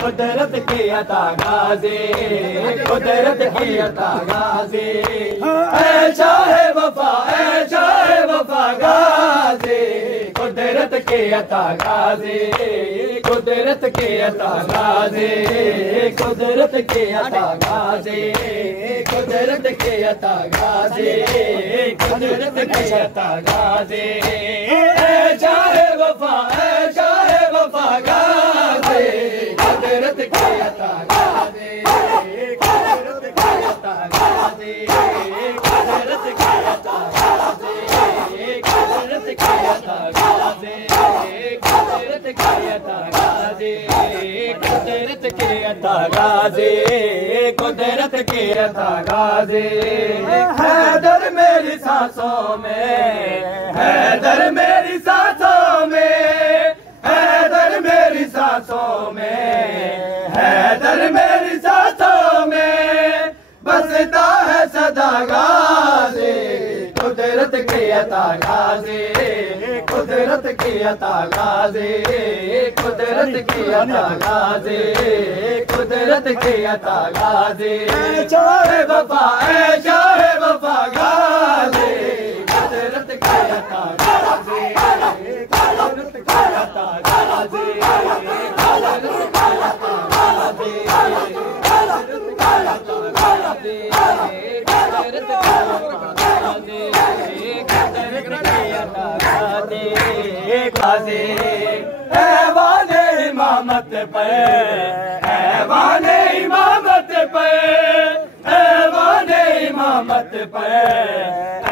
कुदरत की अता गाज़ी, कुदरत की अता गाज़ी, ऐ शाहे वफा, ऐ शाहे वफा गाज़ी, कुदरत की अता गाज़ी, कुदरत की अता गाज़ी, कुदरत की अता गाज़ी, कुदरत की अता गाज़ी, कुदरत की अता गाज़ी, ऐ शाहे वफा, ऐ शाहे वफा गाज़ी, कुदरत की अता गाज़ी, कुदरत की अता गाज़ी, कुदरत की अता गाज़ी, कुदरत की अता गाज़ी, कुदरत की अता गाज़ी, कुदरत की अता गाज़ी, कुदरत की अता गाज़ी, हैदर मेरी सांसों में, हैदर मेरी सांसों में, हैदर मेरी सांसों में, हैदर मेरी सांसों में, बसता है सदा गाज़ी, कुदरत की अता गाज़ी, कुदरत की अता गाज़ी, कुदरत की अता गाज़ी, कुदरत की अता गाज़ी, ऐ शाहे वफा, ऐ शाहे वफा गाज़ी, कुदरत की अता गाज़ी, कुदरत की अता गाज़ी, कुदरत की अता गाज़ी, कुदरत की अता गाज़ी, कुदरत की अता गाज़ी, कुदरत की अता गाज़ी, ऐवाने इमामत पे, ऐवाने इमामत पे, ऐवाने इमामत पे,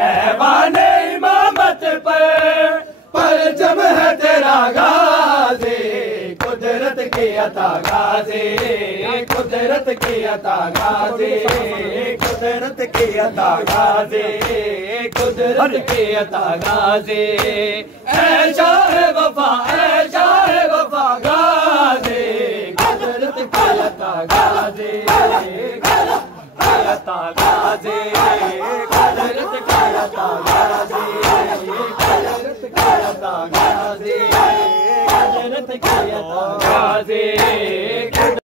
ऐवाने इमामत पे, परचम है तेरा गाज़ी, कुदरत की अता गाज़ी, कुदरत की अता गाज़ी, कुदरत की अता गाज़ी, कुदरत की अता गाज़ी, ऐ शाहे वफा, ऐ शाहे वफा गाज़ी, कुदरत की अता गाज़ी, अता गाज़ी, कुदरत की अता गाज़ी, कुदरत की अता गाज़ी, कुदरत की अता